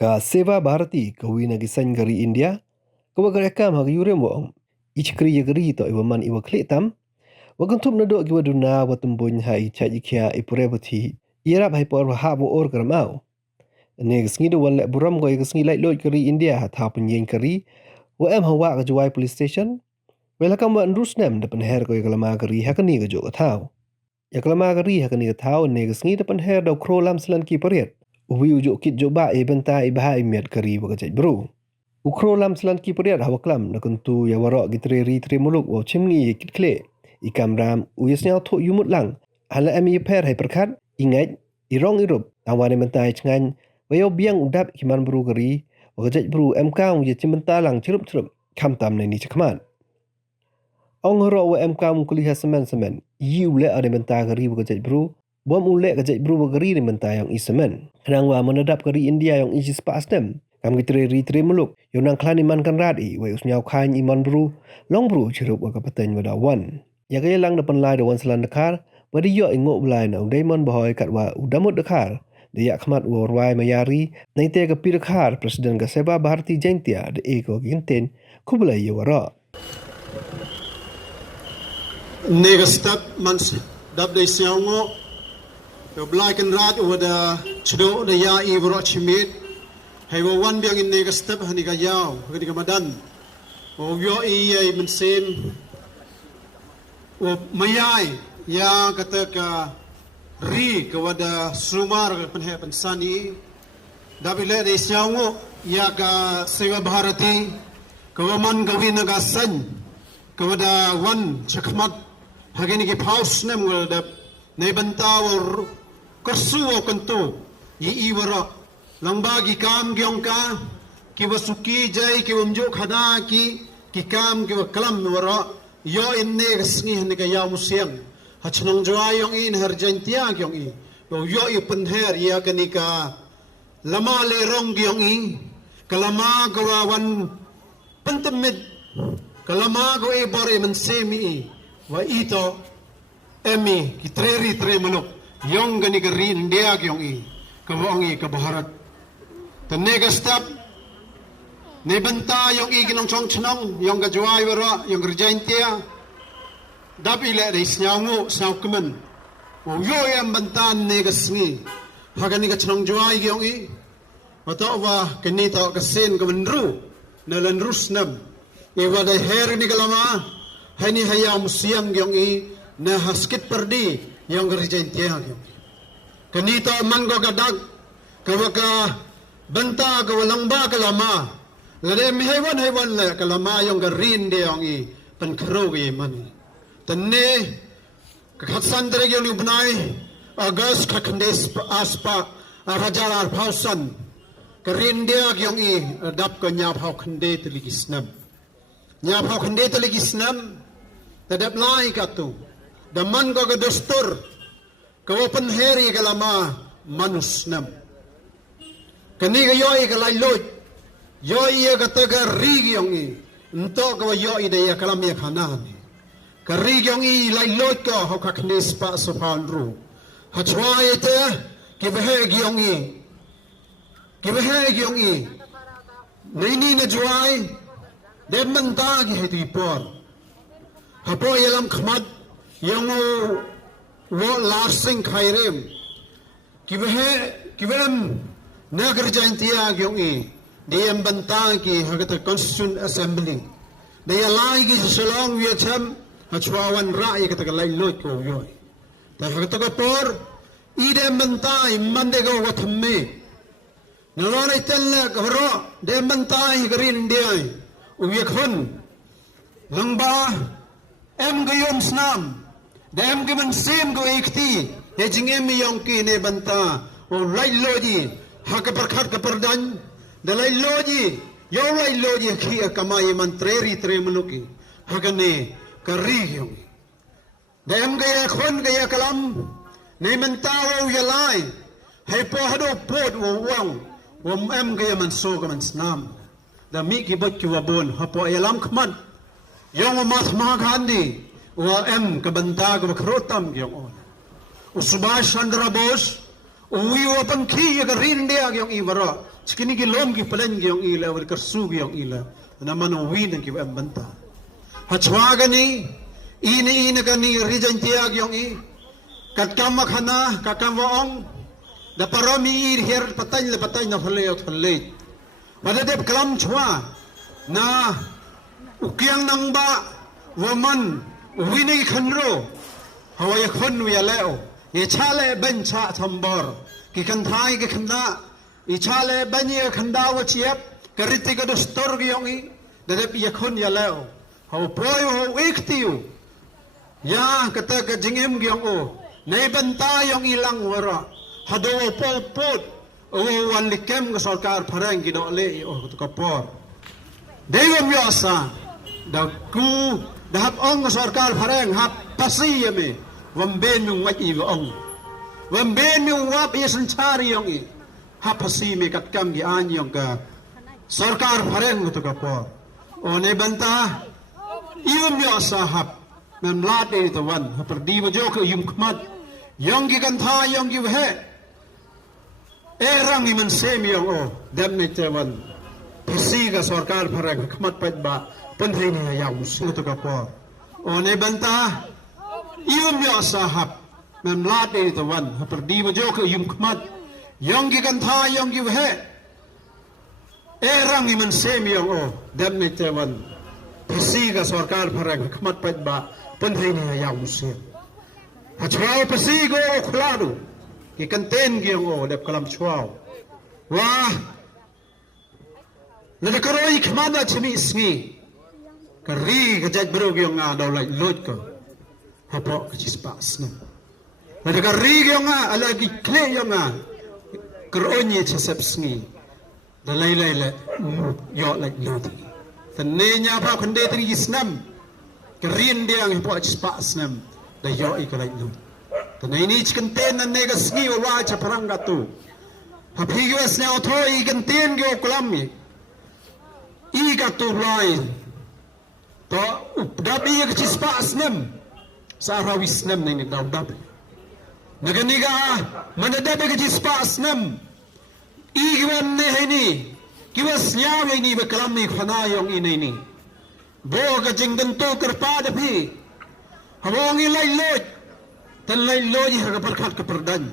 Ka Seva Bharati kawi nagi san gari India, kawa gari akam hagi yurem wong. Ich kri ya gari to iwa man iwa klik tam. Wagantum na do giwa duna watumbun hai chaji kia ipurebati. Irap hai por habo or karamau. Ne gisngi do wan lek buram goi gisngi lai lot gari India hata penyeng kari. Wa em hawa ka juai police station. Wela kam wa ndrus nem depan her goi kalama gari hakani ka jo katau. Ya kalama gari hakani katau ne gisngi depan her do krolam selan ki pariat. Uwi ujuk kit joba benta ibaha imiat kari wakajaj bro. Ukro lam selan ki periat hawa klam na kuntu ya warok gitre ri tre muluk wa chimni kit kle. Ikam ram uyas nyau thuk yumut lang. Hala emi per hai perkat ingat irong irup awani mentai cngan wayo biang udap kiman bro kari wakajaj bro emkang uja cimenta lang cirup kam tam ni cakmat. Ong ro wa emkang kuliah semen yu le ada menta kari wakajaj bro. Bom ulek kajak bru bagari ni mentah yang isemen. Kenang wa menedap kari India yang isi sepas dem. Kam gitre ri muluk. Yang nang klan iman kan radi. Wa usnyau kain iman bru. Long bru cirup wa kapatan wada wan. Ya kaya lang depan lai dawan selan dekar. Wadi yo ingok belai na undaiman bahoy kat wa udamut dekar. Dia khmat wa ruai mayari. Naite ke pi dekar Presiden ka Seva Bharati Jaintia de eko ginten. Kubulai ya wara. Nega step mans dap de siango. The black and red over the chdo the ya evro chimit hay wo wan biang in nega step hani ka yaw hani ka madan o yo I men sem o mayai ya kata ka ri ka wada sumar ka penhe pensani dabile de siango ya ka Seva Bharati ka waman ka winaga san ka wada wan chakmat hagini ki paus nem wel da nei bantawor kersuo kentu yi iwara langbagi kam gyong ka ki wasuki jai ki umjo khada ki kam ki waklam wara yo inne gsni hne ka ya musiam hachnong jwa yong in her jantia gyong I yo I penher ya kanika lama le rong gyong I kalama gawan pentemit kalama go e bore men semi wa ito emi ki tre manuk Yong gani gari India kyong I kawang I kabaharat tanega step ne banta yong I kinong chong chnong yong gajwai wara yong gerjaintia dabile de snyangu saukmen o yo yam bantan ne gasngi hagani ga chnong jwai kyong I matawa kanita kasen kamanru nalan rusnam e wada her ni kalama hani hayam siam kyong I na haskit perdi yang gerjaintia kanito manggo gadag kawaka benta kawalangba kalama lade hewan la kalama yang garin de yang I penkro ge man tanne kakhatsan dere ge ni bunai agas kakhandes aspa rajar ar phausan garin de yang I dap ka nya phau khande teligisnam nya phau khande teligisnam tadap lai katu daman ko gadustur kawapan heri kalama manusnam kani ka yoi kalay lot yoi ka taga rigyong I nto ka yoi daya kalami kanan ka rigyong I lay lot ka hokaknis pa sa panru hachwa ite kibahegyong I nini na juay deman tagi hitipor hapo yalam khmad yang wo lasting khairem kibem nagar jaintia gyong I dem bantang ki hagata constituent assembly they alai ki salong wiacham hachwawan rai kata lai lot ko yoy ta hagata ko por idem bantai mande go wathamme nalone tella garo dem bantai garin ndiai uyakhon langba em gayom snam Dem ke man sem go ekti he jingem yong ki ne banta o lai loji ha ka perkhat ka perdan de lai loji yo lai loji ki kamai man tre manuki ha ka ne ka ri yong dem ga ya khon ga ya kalam ne man tawo ya lai he po hado pod wo wang wo em ga ya man so ga man snam da mi ki bot ki wa bon ha po ya lam khman yong ma thma gandhi wa em kabanta ko khrotam gyong on Subhash Chandra Bose uwi wa pan khi ya rin dia gyong I wara Sekini gilom ki pelen gyong ila wer kersu gyong ila. Na mano win ki em banta. Hachwa gani ini gani rijan tiag gyong i. Kat kamak hana kakam waong da paromi her patay na thale. Pada dep kalam chwa na ukyang nang ba waman winay khanro hawaya khon wi aleo ye chale ban cha thambor ki kanthai ki khanda i chale ban ye khanda wa chiap kariti ka dostor gi yongi dep ye khon ya leo haw proy ho iktiu ya kata ka jingem gi yong o nei banta yong ilang wara hado pot o wan likem ka sarkar pharang gi do le o ka por Dewa biasa, daku dahap ong sarkar pareng hap pasi yame, wambenu wat iwa ong, wambenu wap yasan cari yong i, hap pasi me kat kam gi anyong ka sarkar pareng tu kapor, o ne banta, iwa biasa hap, memlate itu wan, haperdi wajo ke yum kmat, yong gi kanta yong gi wahe, erang iman sem yong o, dem ne tewan. Pasi ka sarkar parang khamat pat ba pandai ni ya usul to kapor o ne banta iwam yo sahab mem late to wan haperdi wajo ke yum khamat yong gi kan tha yong gi he erang iman sem yong o dem ne tewan pasi ka sarkar parang khamat pat ba pandai ni ya usul hachwa pasi go khuladu ki kanten gi yong o dep kalam chwao wah Nada karoi kemana cemi ismi, kari kejat bro yang ada oleh lot ko, apa kecispas ni. Nada kari yang ada lagi kle yang karoi cesep ismi, dalai le yo lek lot. Tenenya apa kende teri isnam, karin dia yang apa kecispas nam, dah yo ikalai lot. Tenai ini cikenten nan nega ismi orang caparang gatu, hapi yuas ni authoi ikenten gyo kulami. Iga tulay to dabi yang cispa asnem sa rawis nem ni daw dabi naganiga manadabi ka cispa asnem igwan ne hini kiwas nyawe ni bakalam ni khanayong inay ni bo ka jingdan to kerpa dabi hawong ilay lot tan lay lot ha kapalkat kaperdan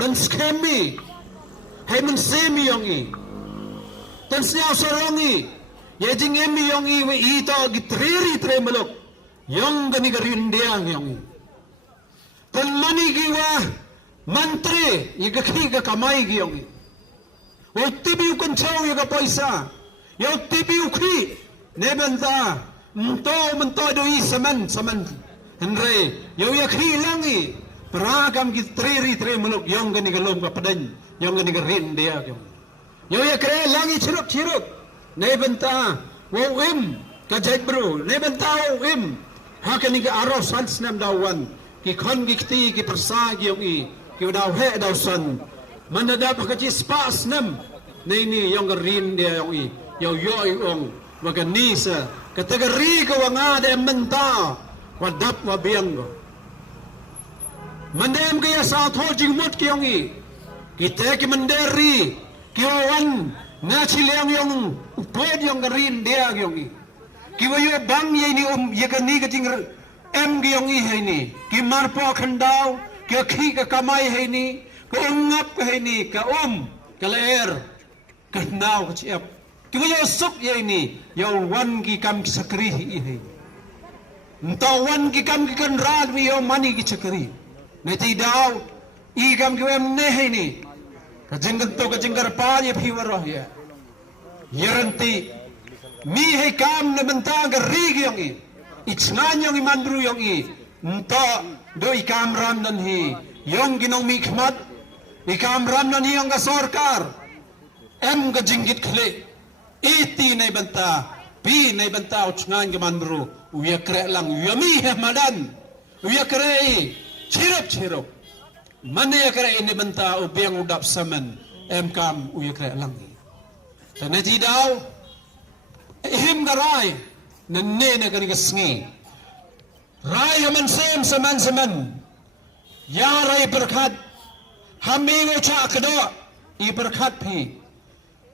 tan skemi hay man semi yong i tan siya sarongi ye jing emi yong i we ito gitriri tre malok yong gani garin diang yong i tan mani giwa mantri ye gaki ga kamay gi yong i o tibi kun chaw ye ga paisa yo tibi ukhi ne banta mento do i saman henre yo ye khi langi pragam gitriri tre malok yong gani galom ka padan yong gani garin dia yong yo ya kre langi chiruk ne benta wo im ka jait bro ne benta wo im hakani ka aro sans nam dawan ki khon gi kti ki persa gi i ki daw he daw san manada pa ka chi spas nam nei ni yong rin dia yong i yo ong magani sa kategori ko wanga de menta wadap wa biang go mandem kaya sa tho jingmot ki yong i kita ki manderi kiwan na chiliang yung upod yung garin dia yung i kiwa yung bang ye ni ye gani ka ting em gyong i hai ni ki marpo khandaw ki khi ka kamay hai ni ka ungap ka hai ni ka ka leer ka naw ka chiap kiwa yung suk ye ni yung wan ki kam ki sakri i hai ntaw wan ki kam ki kan rad wi yung mani ki sakri na ti daw i kam ki em ne hai ni kajinggan to kajinggar pa ye phiwar ya yaranti mi he kam na banta garrig yong i ichnan yong i mandru yong i nta do i kam ram nan hi yong ginong mi khmat i kam ram nan hi yong ga sarkar em kajingit khle iti nay banta pi nay banta uchnan ga mandru uya kre lang yami he madan uya kre chirap Mana ya kira ini benta ubiang udap saman kam uya kira langi. Tanah tidau him garai nanne na kani kasngi. Rai haman saman ya rai berkat hamigo cha kado i berkat pi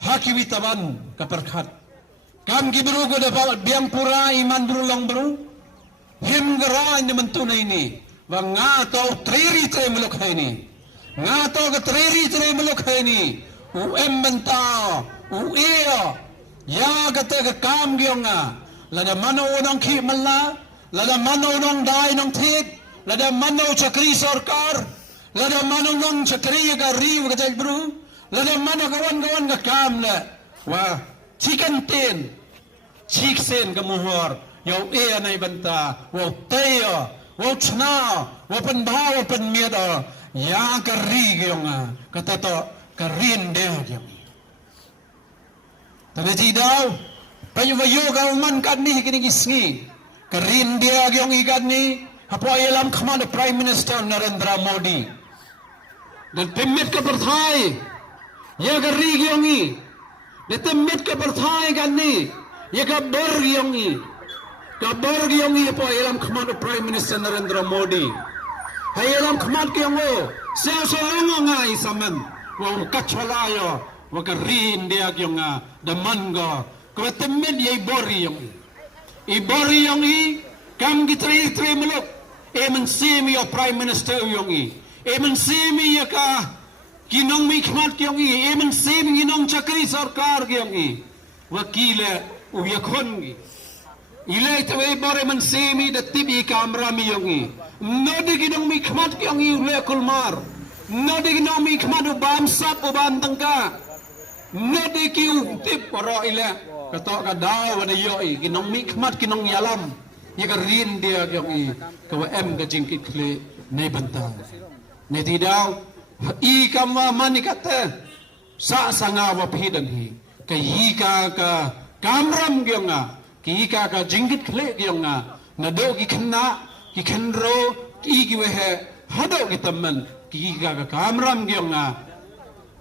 hakiwitawan kaperkat. Kam gibru ko dapat biang pura iman berulang beru. Him gerai ni mentuna ini. Wang ngato triri tre meluk ini. Ngato ke triri tre meluk ini. Mentau. Iya. Ya kata ke kam gionga. Lada mano nong ki mala. Lada mano nong dai nong tit. Lada mano cakri sarkar. Lada mano nong cakri ka riu ka bru. Lada mano kawan-kawan ka kam na. Wah. Chicken tin, chiksen kemuhor, yau nai banta, wau tayo, wau chna, wau penbawa, wau penmiado, ya kari giyonga, kata to karin deh giyong. Tapi tidak, payu kauman kan ni kini kisngi, karin dia giyong ikan ni, apa ialam kemana Prime Minister Narendra Modi, dan pemit ke perthai, ya kari giyong ni. Detemit ke perthai kan ni, ya kabar giyong po ilam kemana Prime Minister Narendra Modi, hay ilam kemana giyong o, siya nga isaman, wang kacwalayo, wakarin dia giyong nga, daman go, kaya temit ya ibori giyong kam gitri mulok, simi ya Prime Minister giyong simi ya ka, Ginong mikmat kiyong sim ginong cakri sarkar kiyong wakile uyakon ilay tawe bore man simi da tibi kamera miyong nodi ginong mikmat kiyong ule kulmar nodi ginong mikmat ubam sap ubam tangka nodi kiu tip poro ile kato kadaw wala yo ginong mikmat ginong yalam yakarin dia kiyong kawa ka jingkit kle ne bantang ne tidaw Ika mani kata sa sangawa pidan hi kayika ka kamram gyonga kika ka jinggit kle gyonga nado ki khanna ki khanro ki giwehe hado gitaman kika ka kamram gyonga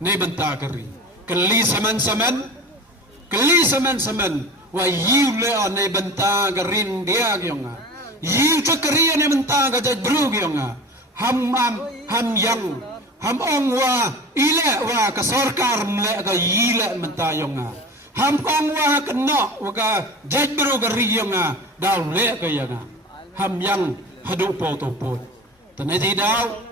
ne banta kari kali saman wa yule ne banta garin dia gyonga yu chakri ne banta ga bru gyonga ham yang ham ong wa ile wa ka sarkar mle ka yile mentayong ham ong wa ka no wa ka jajbro ka riyong daw le ka yang ham yang hadu po to po tanai daw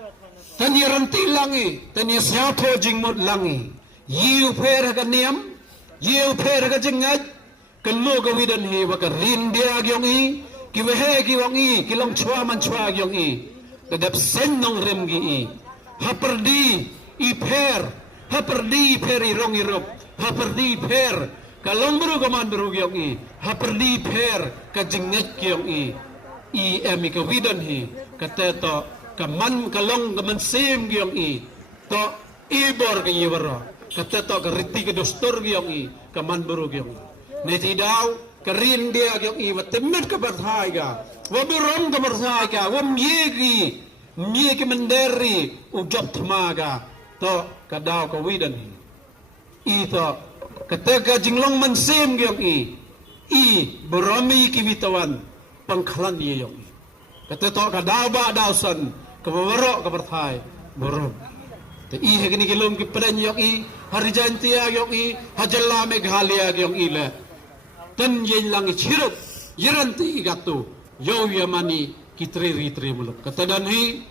tani ranti langi tani siapo jingmot langi yiu per ka niam yiu per ka jingat kallo ka widan hi wa ka rin dia gyong kiwehe kiwang kilong chwa man chwa gyong dadap sen nong rem gi haperdi per irong irop haperdi per kalong buru kaman buru gyong haperdi per kajinget gyong emi ka widan hi kateto kaman kalong kaman sim gyong to ibor ka yewaro kateto ka riti ka dostor gyong kaman buru gyong neti daw karin dia gyong watemit ka berthai ga waburom ka berthai ga wamyegi Mie menderi ujab temaga to kadaw kawidan ito ketika jinglong mansim gyong berami kibitawan pangkalan yong ketika kadaw ba dawsan kabawaro kabarthai borom te hegini gilom kipadan yong harijantia yong hajalla meghalaya yong ile tan yelang chiruk yeranti gatu yo yamani kitri muluk katadan hi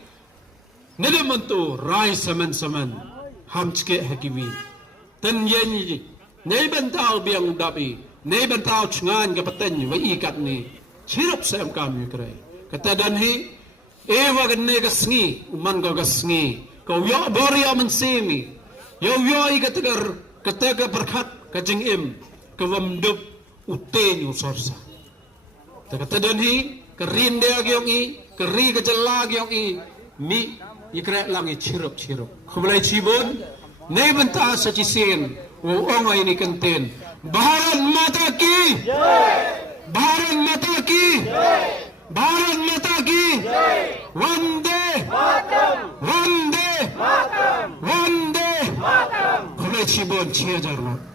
nedemantu rai saman ham chke hakiwi tan yenyi nei bantau biang dabi nei bantau chngan kapatan wa ikat ni chirap sam kam yukrai katadan hi ewa ganne gasngi uman go gasngi ko yo boria mansimi yo ikatagar kataga berkat kajing im kawamdup utenyu sorsa katadan hi kerin dia gyong keri kejala gyong mi ikret langi chiruk khublai chibun nei banta sa chisin wo ong ini kenten Bharat Mata ki Bharat Mata ki Bharat Mata ki Vande Vande Vande Vande Khublai chibun 6000